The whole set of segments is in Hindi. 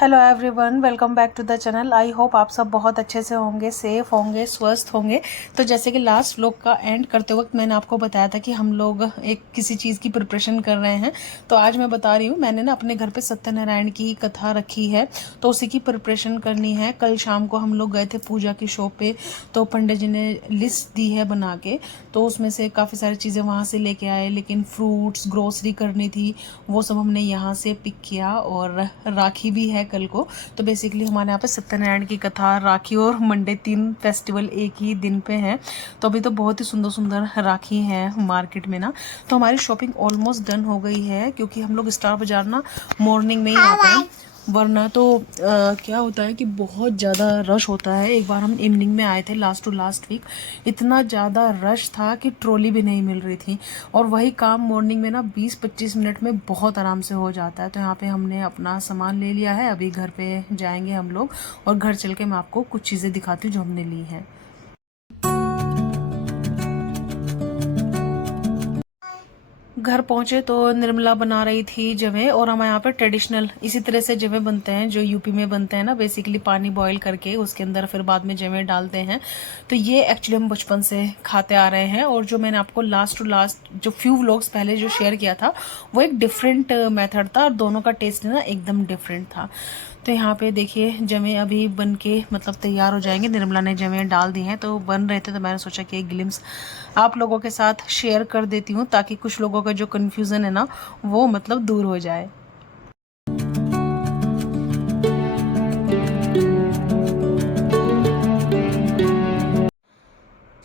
Hello everyone, welcome back to the channel. I hope आप सब बहुत अच्छे से होंगे, सेफ होंगे, स्वस्थ होंगे। तो जैसे कि लास्ट व्लॉग का एंड करते वक्त मैंने आपको बताया था कि हम लोग एक किसी चीज़ की प्रिपरेशन कर रहे हैं। तो आज मैं बता रही हूँ, मैंने ना अपने घर पे सत्यनारायण की कथा रखी है, तो उसी की प्रिपरेशन करनी है। कल शाम को हम लोग गए थे पूजा की शॉप पे, तो पंडित जी ने लिस्ट दी है बना के, तो उसमें से काफ़ी सारी चीज़ें वहाँ से लेके आए, लेकिन फ्रूट्स ग्रोसरी करनी थी, वो सब हमने यहाँ से पिक किया। और राखी भी है कल को, तो बेसिकली हमारे यहाँ पे सत्यनारायण की कथा, राखी और मंडे, तीन फेस्टिवल एक ही दिन पे हैं। तो अभी तो बहुत ही सुंदर सुंदर राखी हैं मार्केट में ना। तो हमारी शॉपिंग ऑलमोस्ट डन हो गई है, क्योंकि हम लोग स्टार बाजार ना मॉर्निंग में ही आते हैं, वरना तो क्या होता है कि बहुत ज़्यादा रश होता है। एक बार हम इवनिंग में आए थे लास्ट टू लास्ट वीक, इतना ज़्यादा रश था कि ट्रॉली भी नहीं मिल रही थी। और वही काम मॉर्निंग में ना 20-25 मिनट में बहुत आराम से हो जाता है। तो यहाँ पे हमने अपना सामान ले लिया है, अभी घर पे जाएंगे हम लोग, और घर चल के मैं आपको कुछ चीज़ें दिखाती हूँ जो हमने ली हैं। घर पहुंचे तो निर्मला बना रही थी जवे, और हमारे यहाँ पे ट्रेडिशनल इसी तरह से जवे बनते हैं जो यूपी में बनते हैं ना। बेसिकली पानी बॉईल करके उसके अंदर फिर बाद में जवे डालते हैं। तो ये एक्चुअली हम बचपन से खाते आ रहे हैं, और जो मैंने आपको लास्ट टू लास्ट जो फ्यू व्लॉग्स पहले जो शेयर किया था, वो एक डिफरेंट मेथड था, और दोनों का टेस्ट ना एकदम डिफरेंट था। तो यहाँ पे देखिए जमे अभी बन के मतलब तैयार हो जाएंगे। निर्मला ने जमे डाल दी हैं, तो बन रहे थे, तो मैंने सोचा कि एक ग्लिम्स आप लोगों के साथ शेयर कर देती हूँ, ताकि कुछ लोगों का जो कन्फ्यूज़न है ना, वो मतलब दूर हो जाए।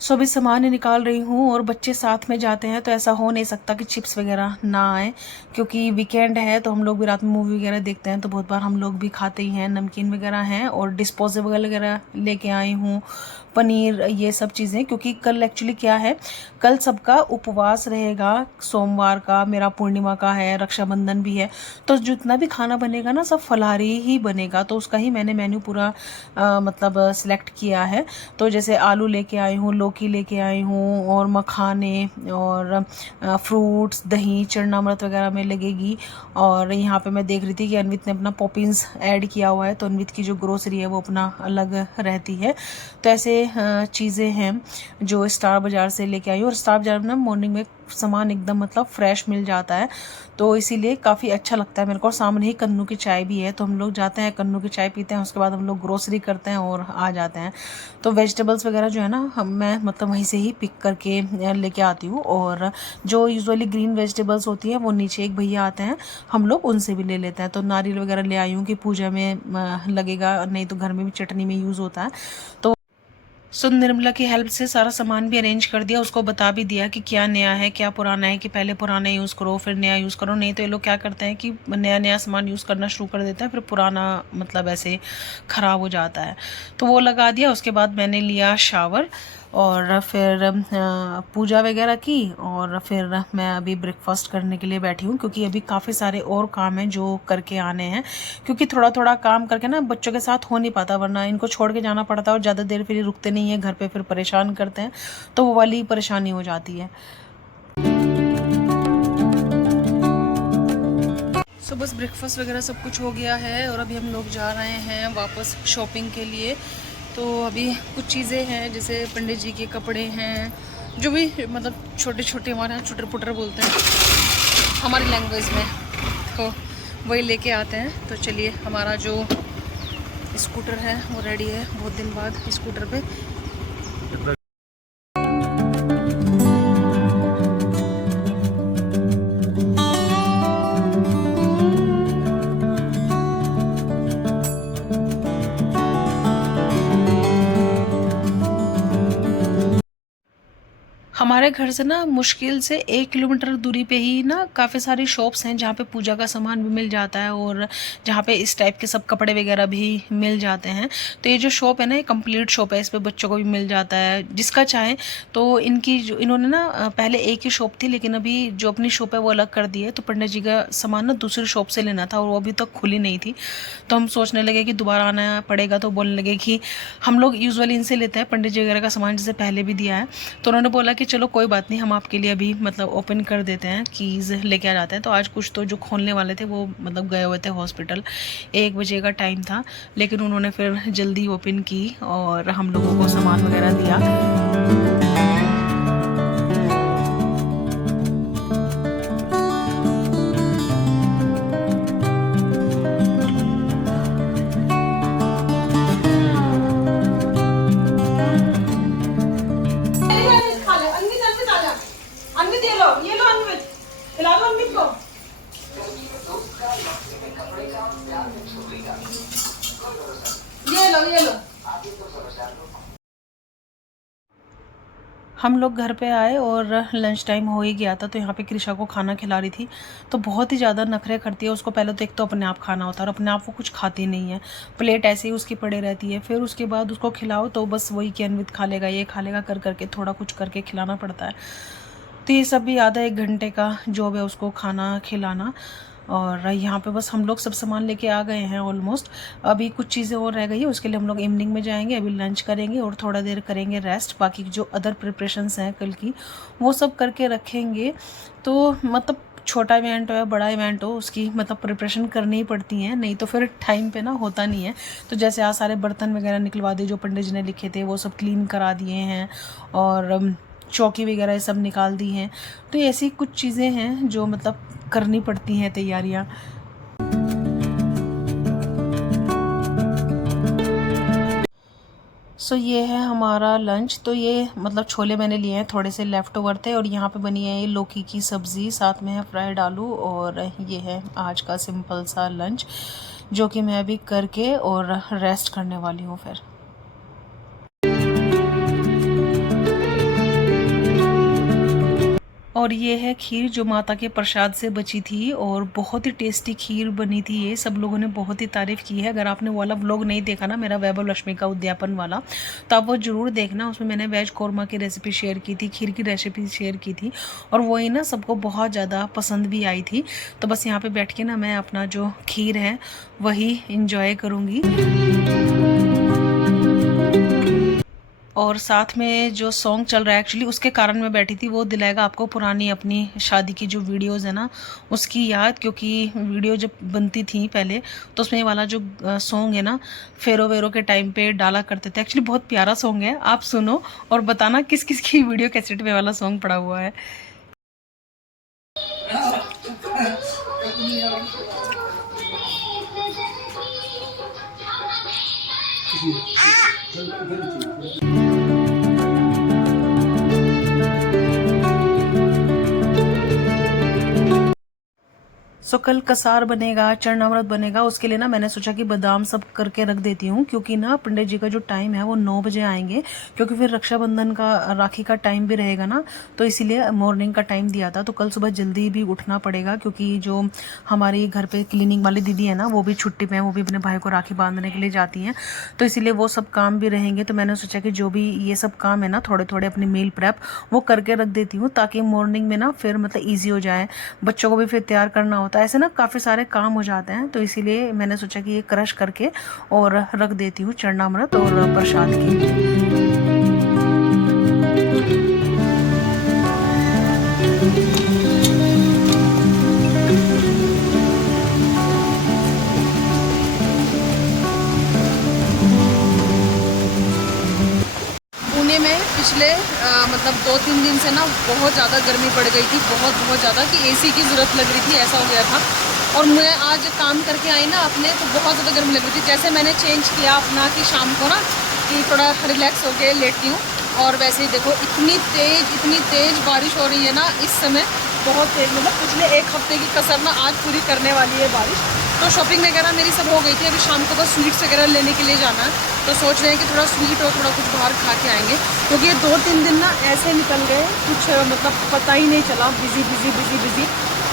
सो अभी सामान ही निकाल रही हूँ, और बच्चे साथ में जाते हैं तो ऐसा हो नहीं सकता कि चिप्स वगैरह ना आए, क्योंकि वीकेंड है तो हम लोग भी रात में मूवी वगैरह देखते हैं, तो बहुत बार हम लोग भी खाते ही हैं। नमकीन वगैरह हैं, और डिस्पोजेबल वगैरह लेके आई हूँ, पनीर, ये सब चीज़ें, क्योंकि कल एक्चुअली क्या है, कल सबका उपवास रहेगा। सोमवार का मेरा, पूर्णिमा का है, रक्षाबंधन भी है, तो जितना भी खाना बनेगा ना सब फलाहारी ही बनेगा। तो उसका ही मैंने मेन्यू पूरा मतलब सिलेक्ट किया है। तो जैसे आलू लेके आई हूँ, लौकी लेके आई हूँ, और मखाने, और फ्रूट्स, दही, चरणामृत वगैरह में लगेगी। और यहाँ पे मैं देख रही थी कि अनवित ने अपना पॉपिंस ऐड किया हुआ है, तो अनवित की जो ग्रोसरी है वो अपना अलग रहती है। तो ऐसे चीज़ें हैं जो स्टार बाज़ार से लेके आई हूँ, और स्टार बाज़ार में ना मॉर्निंग में सामान एकदम मतलब फ्रेश मिल जाता है, तो इसीलिए काफ़ी अच्छा लगता है मेरे को। और सामने ही कन्नू की चाय भी है, तो हम लोग जाते हैं, कन्नू की चाय पीते हैं, उसके बाद हम लोग ग्रोसरी करते हैं और आ जाते हैं। तो वेजिटेबल्स वगैरह जो है ना, मैं मतलब वहीं से ही पिक करके लेके आती हूँ। और जो यूजुअली ग्रीन वेजिटेबल्स होती हैं वो नीचे एक भैया आते हैं, हम लोग उनसे भी ले लेते हैं। तो नारियल वगैरह ले आई हूँ कि पूजा में लगेगा, नहीं तो घर में भी चटनी में यूज़ होता है। तो सो निर्मला की हेल्प से सारा सामान भी अरेंज कर दिया, उसको बता भी दिया कि क्या नया है क्या पुराना है, कि पहले पुराना यूज़ करो फिर नया यूज़ करो। नहीं तो ये लोग क्या करते हैं कि नया नया सामान यूज़ करना शुरू कर देते हैं, फिर पुराना मतलब ऐसे ख़राब हो जाता है। तो वो लगा दिया। उसके बाद मैंने लिया शावर, और फिर पूजा वगैरह की, और फिर मैं अभी ब्रेकफास्ट करने के लिए बैठी हूँ, क्योंकि अभी काफ़ी सारे और काम हैं जो करके आने हैं। क्योंकि थोड़ा थोड़ा काम करके ना बच्चों के साथ हो नहीं पाता, वरना इनको छोड़ के जाना पड़ता है, और ज़्यादा देर फिर ये रुकते नहीं है घर पे, फिर परेशान करते हैं, तो वो वाली परेशानी हो जाती है। सो बस ब्रेकफास्ट वगैरह सब कुछ हो गया है, और अभी हम लोग जा रहे हैं वापस शॉपिंग के लिए। तो अभी कुछ चीज़ें हैं, जैसे पंडित जी के कपड़े हैं, जो भी मतलब छोटे छोटे, हमारे यहाँ छुटर पुटर बोलते हैं हमारी लैंग्वेज में, तो वही लेके आते हैं। तो चलिए, हमारा जो स्कूटर है वो रेडी है, बहुत दिन बाद स्कूटर पे। हमारे घर से ना मुश्किल से 1 किलोमीटर दूरी पे ही ना काफ़ी सारी शॉप्स हैं, जहाँ पे पूजा का सामान भी मिल जाता है, और जहाँ पे इस टाइप के सब कपड़े वगैरह भी मिल जाते हैं। तो ये जो शॉप है ना, ये कंप्लीट शॉप है, इस पे बच्चों को भी मिल जाता है जिसका चाहे। तो इनकी जो इन्होंने ना पहले एक ही शॉप थी, लेकिन अभी जो अपनी शॉप है वो अलग कर दी है। तो पंडित जी का सामान ना दूसरी शॉप से लेना था, और वो अभी तक खुली नहीं थी। तो हम सोचने लगे कि दोबारा आना पड़ेगा। तो बोलने लगे कि हम लोग यूजुअली इनसे लेते हैं पंडित जी वगैरह का सामान, जैसे पहले भी दिया है। तो उन्होंने बोला कि चलो कोई बात नहीं, हम आपके लिए अभी मतलब ओपन कर देते हैं, कीज़ लेके आ जाते हैं। तो आज कुछ तो जो खोलने वाले थे वो मतलब गए हुए थे हॉस्पिटल, 1 बजे का टाइम था, लेकिन उन्होंने फिर जल्दी ओपन की और हम लोगों को सामान वगैरह दिया। ये लो। हम लोग घर पे आए और लंच टाइम हो ही गया था, तो यहाँ पे कृषा को खाना खिला रही थी। तो बहुत ही ज़्यादा नखरे करती है। उसको पहले तो एक तो अपने आप खाना होता है और अपने आप वो कुछ खाती नहीं है, प्लेट ऐसे ही उसकी पड़े रहती है। फिर उसके बाद उसको खिलाओ तो बस वही कि अनवित खा लेगा, ये खा लेगा, कर करके थोड़ा कुछ करके खिलाना पड़ता है। तो ये सब भी आधा 1 घंटे का जॉब है उसको खाना खिलाना। और यहाँ पे बस हम लोग सब सामान लेके आ गए हैं ऑलमोस्ट। अभी कुछ चीज़ें और रह गई है, उसके लिए हम लोग इवनिंग में जाएंगे। अभी लंच करेंगे और थोड़ा देर करेंगे रेस्ट। बाकी जो अदर प्रिपरेशंस हैं कल की वो सब करके रखेंगे। तो मतलब छोटा इवेंट हो या बड़ा इवेंट हो, उसकी मतलब प्रिपरेशन करनी ही पड़ती है, नहीं तो फिर टाइम पे ना होता नहीं है। तो जैसे आज सारे बर्तन वगैरह निकलवा दिए जो पंडित जी ने लिखे थे, वो सब क्लीन करा दिए हैं और चौकी वगैरह ये सब निकाल दी हैं। तो ऐसी कुछ चीज़ें हैं जो मतलब करनी पड़ती हैं तैयारियाँ। सो ये है हमारा लंच। तो ये मतलब छोले मैंने लिए हैं, थोड़े से लेफ़्ट ओवर थे, और यहाँ पे बनी है ये लौकी की सब्ज़ी, साथ में है फ्राइड आलू, और ये है आज का सिंपल सा लंच जो कि मैं अभी करके और रेस्ट करने वाली हूँ फिर। और ये है खीर जो माता के प्रसाद से बची थी, और बहुत ही टेस्टी खीर बनी थी। ये सब लोगों ने बहुत ही तारीफ़ की है। अगर आपने वो वाला व्लॉग नहीं देखा ना, मेरा वैभव लक्ष्मी का उद्यापन वाला, तो आप वो ज़रूर देखना। उसमें मैंने वेज कौरमा की रेसिपी शेयर की थी, खीर की रेसिपी शेयर की थी, और वही ना सबको बहुत ज़्यादा पसंद भी आई थी। तो बस यहाँ पर बैठ के ना मैं अपना जो खीर है वही इंजॉय करूँगी। और साथ में जो सॉन्ग चल रहा है, एक्चुअली उसके कारण मैं बैठी थी, वो दिलाएगा आपको पुरानी अपनी शादी की जो वीडियोस है ना उसकी याद। क्योंकि वीडियो जब बनती थी पहले तो उसमें वाला जो सॉन्ग है ना, फेरो वेरो के टाइम पे डाला करते थे। एक्चुअली बहुत प्यारा सॉन्ग है, आप सुनो और बताना किस किस की वीडियो कैसेट में वाला सॉन्ग पड़ा हुआ है। सो कल कसार बनेगा, चरणामृत बनेगा। उसके लिए ना मैंने सोचा कि बादाम सब करके रख देती हूँ, क्योंकि ना पंडित जी का जो टाइम है वो 9 बजे आएंगे, क्योंकि फिर रक्षाबंधन का राखी का टाइम भी रहेगा ना, तो इसीलिए मॉर्निंग का टाइम दिया था। तो कल सुबह जल्दी भी उठना पड़ेगा, क्योंकि जो हमारी घर पे क्लीनिंग वाली दीदी है ना वो भी छुट्टी पे है, वो भी अपने भाई को राखी बांधने के लिए जाती हैं। तो इसीलिए वो सब काम भी रहेंगे। तो मैंने सोचा कि जो भी ये सब काम है ना, थोड़े थोड़े अपनी मील प्रेप वो करके रख देती हूँ, ताकि मॉर्निंग में ना फिर मतलब ईजी हो जाए। बच्चों को भी फिर तैयार करना होता है, ऐसे ना काफ़ी सारे काम हो जाते हैं। तो इसीलिए मैंने सोचा कि ये क्रश करके और रख देती हूँ चरणामृत और प्रसाद की। पुणे में पिछले मतलब 2-3 दिन से ना बहुत ज़्यादा गर्मी पड़ गई थी, बहुत ज़्यादा, कि एसी की ज़रूरत लग रही थी, ऐसा हो गया था। और मैं आज काम करके आई ना अपने, तो बहुत ज़्यादा गर्मी लग रही थी। जैसे मैंने चेंज किया अपना कि शाम को ना कि थोड़ा रिलैक्स होके लेटती हूँ, और वैसे ही देखो इतनी तेज़ बारिश हो रही है ना इस समय, बहुत तेज़। मतलब पिछले 1 हफ्ते की कसर ना आज पूरी करने वाली है बारिश। तो शॉपिंग वगैरह मेरी सब हो गई थी। अभी शाम को बस स्वीट्स वगैरह लेने के लिए जाना है, तो सोच रहे हैं कि थोड़ा स्वीट और थोड़ा कुछ बाहर खा के आएंगे, क्योंकि ये 2-3 दिन ना ऐसे निकल गए, कुछ मतलब पता ही नहीं चला। बिजी।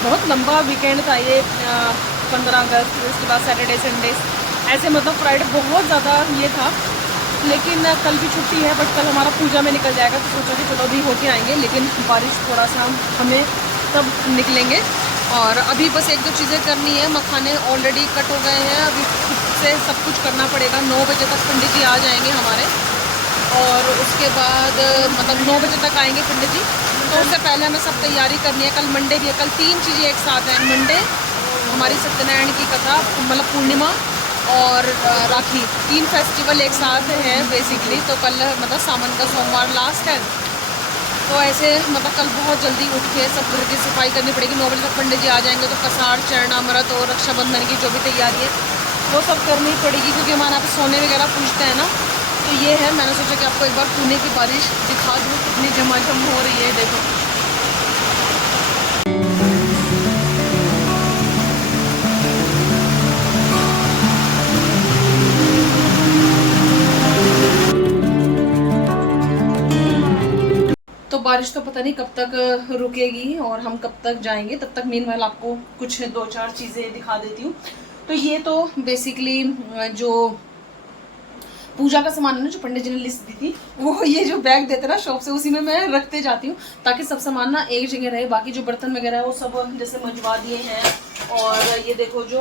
बहुत लंबा वीकेंड था ये, 15 अगस्त, उसके बाद सैटरडे संडे, ऐसे मतलब फ्राइडे बहुत ज़्यादा ये था। लेकिन कल भी छुट्टी है, बट कल हमारा पूजा में निकल जाएगा, तो सोचा कि चलो अभी होके आएंगे। लेकिन बारिश थोड़ा सा हमें तब निकलेंगे। और अभी बस 1-2 चीज़ें करनी है। मखाने ऑलरेडी कट हो गए हैं, अभी खुद से सब कुछ करना पड़ेगा। 9 बजे तक पंडित जी आ जाएंगे हमारे, और उसके बाद मतलब 9 बजे तक आएंगे पंडित जी। तो उससे पहले हमें सब तैयारी करनी है। कल मंडे भी है, कल 3 चीज़ें एक साथ हैं। मंडे हमारी सत्यनारायण की कथा, मतलब पूर्णिमा और राखी, 3 फेस्टिवल एक साथ हैं बेसिकली। तो कल मतलब सावन का सोमवार लास्ट है। तो ऐसे मतलब कल बहुत जल्दी उठ के सब घर की सफाई करनी पड़ेगी। 9 बजे तक पंडित जी आ जाएंगे तो कसार, चरणामृत और रक्षाबंधन की जो भी तैयारी है वो सब करनी पड़ेगी, क्योंकि हमारे यहाँ पे सोने वगैरह पूछते हैं ना। तो ये है, मैंने सोचा कि आपको एक बार पुणे की बारिश दिखा दूँ कितनी झमाझम हो रही है। देखो तो बारिश तो पता नहीं कब तक रुकेगी और हम कब तक जाएंगे। तब तक मीनवाइल आपको कुछ 2-4 चीज़ें दिखा देती हूँ। तो ये तो बेसिकली जो पूजा का सामान है ना, जो पंडित जी ने लिस्ट दी थी, वो ये जो बैग देते ना शॉप से, उसी में मैं रखते जाती हूँ ताकि सब सामान ना एक जगह रहे। बाकी जो बर्तन वगैरह है वो सब जैसे मंजवा दिए हैं। और ये देखो जो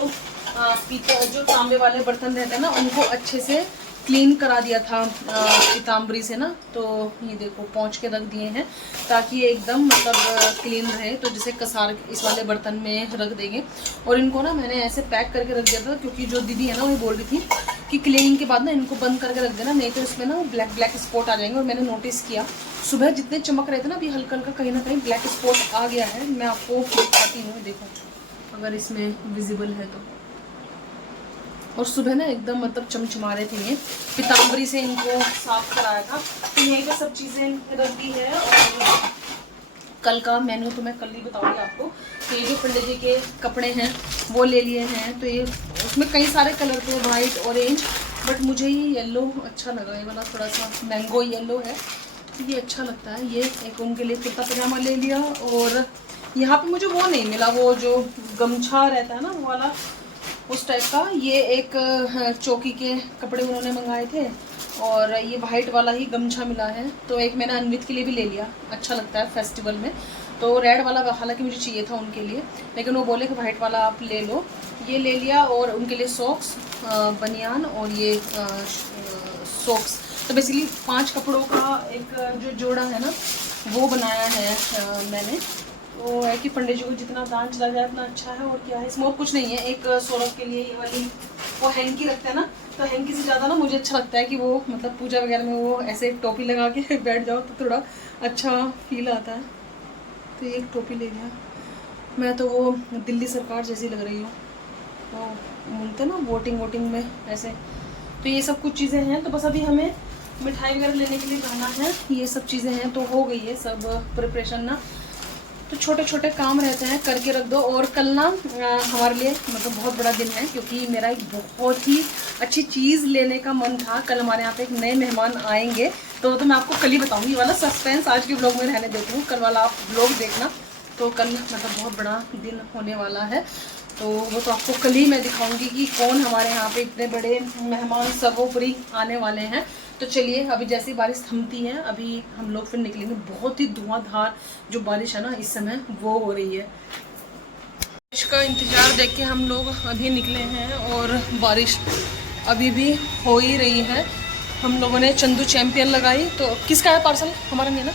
पीतल, जो तांबे वाले बर्तन रहते हैं ना, उनको अच्छे से क्लीन करा दिया था पीताम्बरी से ना। तो ये देखो पोंछ के रख दिए हैं ताकि ये एकदम मतलब क्लीन रहे। तो जैसे कसार इस वाले बर्तन में रख देंगे। और इनको ना मैंने ऐसे पैक करके रख दिया था, क्योंकि जो दीदी है ना वो बोल रही थी कि क्लीनिंग के बाद ना इनको बंद करके रख देना, नहीं तो इसमें ना ब्लैक ब्लैक स्पॉट आ जाएंगे। और मैंने नोटिस किया सुबह जितने चमक रहे थे ना, अभी हल्का हल्का कहीं ना कहीं ब्लैक स्पॉट आ गया है। मैं आपको दिखाती हूँ, देखो अगर इसमें विजिबल है तो। और सुबह ना एकदम मतलब चमचमा रहे थे ये। पीताम्बरी से इनको साफ कराया था। तो यहीं पे सब चीज़ें रख दी है। और कल का मेन्यू तो मैं कल ही बताऊंगी आपको। तो ये जो पंडित जी के कपड़े हैं वो ले लिए हैं। तो ये उसमें कई सारे कलर थे, वाइट, ऑरेंज, बट मुझे ये येलो अच्छा लगा। ये वाला थोड़ा सा मैंगो येलो है, ये अच्छा लगता है। ये एक उनके लिए कुर्ता पजामा ले लिया। और यहाँ पे मुझे वो नहीं मिला, वो जो गमछा रहता है ना वो वाला, उस टाइप का। ये एक चौकी के कपड़े उन्होंने मंगाए थे और ये वाइट वाला ही गमछा मिला है। तो एक मैंने अनवित के लिए भी ले लिया, अच्छा लगता है फेस्टिवल में। तो रेड वाला हालांकि मुझे चाहिए था उनके लिए, लेकिन वो बोले कि वाइट वाला आप ले लो। ये ले लिया। और उनके लिए सॉक्स, बनियान और ये सॉक्स। तो बेसिकली 5 कपड़ों का एक जो जोड़ा है ना वो बनाया है मैंने। तो है कि पंडित जी को जितना दान चला जाए उतना अच्छा है। और क्या है इसमें, और कुछ नहीं है। एक सौरभ के लिए ये वाली वो हैंकी रखते हैं ना, तो हैंकी से ज़्यादा ना मुझे अच्छा लगता है कि वो मतलब पूजा वगैरह में वो ऐसे टोपी लगा के बैठ जाओ तो थोड़ा अच्छा फील आता है। तो ये एक टोपी ले लिया। मैं तो वो दिल्ली सरकार जैसी लग रही हूँ, वो बोलते हैं ना वोटिंग में ऐसे। तो ये सब कुछ चीज़ें हैं। तो बस अभी हमें मिठाई वगैरह लेने के लिए जाना है। ये सब चीज़ें हैं तो हो गई है सब प्रिपरेशन ना। तो छोटे छोटे काम रहते हैं, करके रख दो। और कल ना हमारे लिए मतलब बहुत बड़ा दिन है, क्योंकि मेरा एक बहुत ही अच्छी चीज़ लेने का मन था। कल हमारे यहाँ पे एक नए मेहमान आएंगे, तो मैं आपको कल ही बताऊंगी। वाला सस्पेंस आज के ब्लॉग में रहने देती हूँ, कल वाला आप ब्लॉग देखना। तो कल मतलब बहुत बड़ा दिन होने वाला है। तो वो तो आपको कल ही मैं दिखाऊंगी कि कौन हमारे यहाँ पे इतने बड़े मेहमान सर्वोपरि आने वाले हैं। तो चलिए अभी जैसी बारिश थमती है अभी हम लोग फिर निकलेंगे। बहुत ही धुआंधार जो बारिश है ना इस समय वो हो रही है। बारिश का इंतज़ार देख के हम लोग अभी निकले हैं और बारिश अभी भी हो ही रही है। हम लोगों ने चंदू चैंपियन लगाई। तो किसका है पार्सल? हमारा नहीं है ना।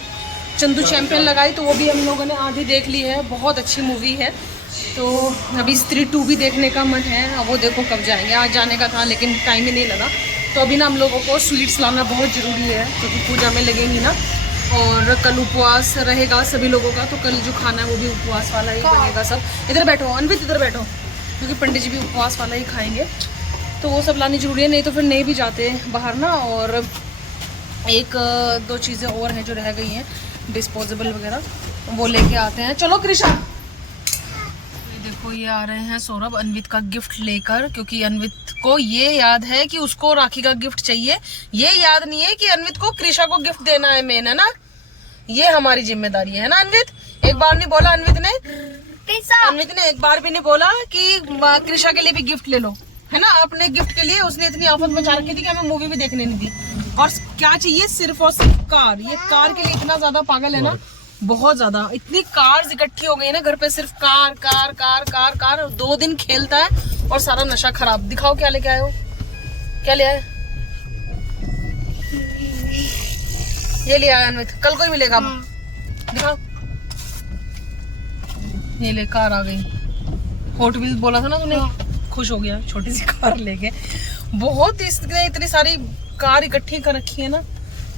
चंदू चैंपियन लगाई तो वो भी हम लोगों ने आधी देख ली है। बहुत अच्छी मूवी है। तो अभी स्त्री 2 भी देखने का मन है। अब वो देखो कब जाएंगे। आज जाने का था लेकिन टाइम ही नहीं लगा। तो अभी ना हम लोगों को स्वीट्स लाना बहुत ज़रूरी है, क्योंकि पूजा में लगेंगी ना। और कल उपवास रहेगा सभी लोगों का, तो कल जो खाना है वो भी उपवास वाला ही बनेगा सब। इधर बैठो अनवित, इधर बैठो, क्योंकि पंडित जी भी उपवास वाला ही खाएंगे। तो वो सब लानी ज़रूरी है, नहीं तो फिर नहीं भी जाते बाहर ना। और 1-2 चीज़ें और हैं जो रह गई हैं, डिस्पोजेबल वगैरह, वो लेके आते हैं। चलो कृष्णा, देखो ये आ रहे हैं सौरभ अनवित का गिफ्ट लेकर, क्योंकि अनवित को ये याद है कि उसको राखी का गिफ्ट चाहिए। ये याद नहीं है कि अनवित को कृषा को गिफ्ट देना है मेन, है ना। ये हमारी जिम्मेदारी है ना अनवित। एक बार नहीं बोला अनवित ने एक बार भी नहीं बोला कि कृषा के लिए भी गिफ्ट ले लो, है ना। अपने गिफ्ट के लिए उसने इतनी आफत मचा रखी थी कि हमें मूवी भी देखने नहीं दी। और क्या चाहिए, सिर्फ और सिर्फ कार। ये कार के लिए इतना ज्यादा पागल है ना, बहुत ज्यादा। इतनी कार्स इकट्ठी हो गई ना घर पे, सिर्फ car car car car car. 2 दिन खेलता है और सारा नशा खराब। दिखाओ क्या लेके आए हो, क्या ले आए। ये ले आया अनवित, कल को ही मिलेगा अब। दिखाओ, ये ले कार आ गई। हॉट व्हील्स बोला था ना तूने, खुश हो गया छोटी सी कार लेके। बहुत इसने इतनी सारी कार इकट्ठी कर रखी है ना,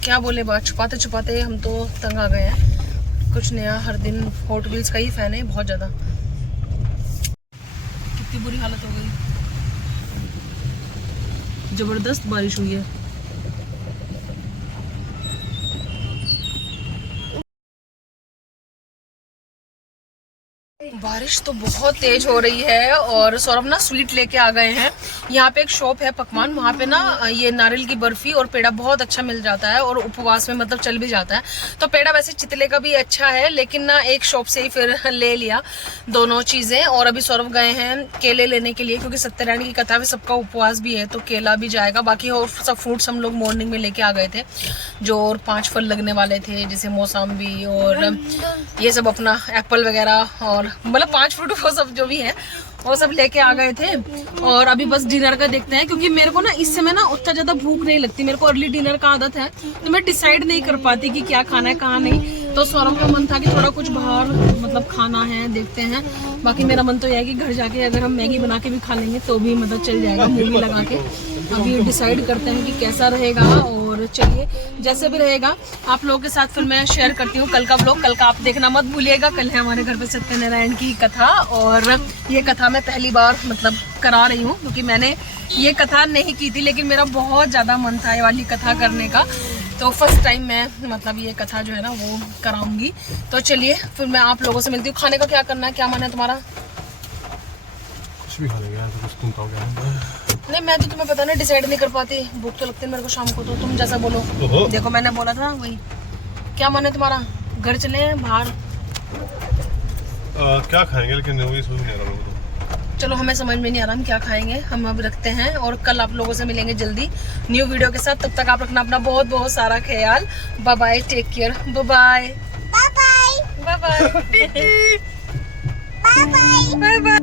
क्या बोले बात। छुपाते छुपाते हम तो तंग आ गए हैं। कुछ नया हर दिन। हॉट व्हील्स का ही फैन है बहुत ज्यादा। कितनी बुरी हालत हो गई, जबरदस्त बारिश हुई है। बारिश तो बहुत तेज हो रही है और सौरभ ना स्वीट लेके आ गए हैं। यहाँ पे एक शॉप है पकवान, वहाँ पे ना ये नारियल की बर्फी और पेड़ा बहुत अच्छा मिल जाता है और उपवास में मतलब चल भी जाता है। तो पेड़ा वैसे चितले का भी अच्छा है, लेकिन ना एक शॉप से ही फिर ले लिया दोनों चीजें। और अभी सौरभ गए हैं केले लेने के लिए, क्योंकि सत्यनारायण की कथा में सबका उपवास भी है तो केला भी जाएगा। बाकी और सब फ्रूट्स हम लोग मॉर्निंग में लेके आ गए थे, जो और 5 फल लगने वाले थे, जैसे मौसम्बी और ये सब अपना एप्पल वगैरह, और मतलब 5 फ्रूट वो सब जो भी है वो सब लेके आ गए थे। और अभी बस डिनर का देखते हैं, क्योंकि मेरे को ना इस समय ना उतना ज्यादा भूख नहीं लगती। मेरे को अर्ली डिनर का आदत है, तो मैं डिसाइड नहीं कर पाती कि क्या खाना है कहाँ नहीं। तो सौरभ का मन था कि थोड़ा कुछ बाहर मतलब खाना है, देखते हैं। बाकी मेरा मन तो यह है कि घर जाके अगर हम मैगी बना के भी खा लेंगे तो भी मतलब चल जाएगा, मूवी लगा के। अभी डिसाइड करते हैं कि कैसा रहेगा, और चलिए जैसे भी रहेगा आप लोगों के साथ फिर मैं शेयर करती हूँ कल का व्लॉग। कल का आप देखना मत भूलिएगा। कल है हमारे घर पे सत्यनारायण की कथा, और ये कथा मैं पहली बार मतलब करा रही हूँ, क्योंकि मैंने ये कथा नहीं की थी, लेकिन मेरा बहुत ज़्यादा मन था ये वाली कथा करने का। तो फर्स्ट टाइम मैं मतलब ये कथा जो है ना वो कराऊंगी। तो चलिए फिर मैं आप लोगों से मिलती हूँ। खाने का क्या करना है, क्या मन है तुम्हारा? कुछ भी खा लेंगे, कुछ तुम खाओगे? नहीं, मैं तो तुम्हें पता ना डिसाइड नहीं कर पाती। भूख तो लगती है मेरे को शाम को, तो तुम जैसा बोलो। देखो मैंने बोला था वही। क्या मन है तुम्हारा? घर चले हैं बाहर? क्या खाएंगे, लेकिन वही समझ नहीं आ रहा मुझे। चलो हमें समझ में नहीं आ रहा हम क्या खाएंगे। हम अब रखते हैं और कल आप लोगों से मिलेंगे जल्दी न्यू वीडियो के साथ। तब तक आप रखना अपना बहुत बहुत सारा ख्याल। Bye bye, take care, bye bye, bye bye, bye bye, bye bye.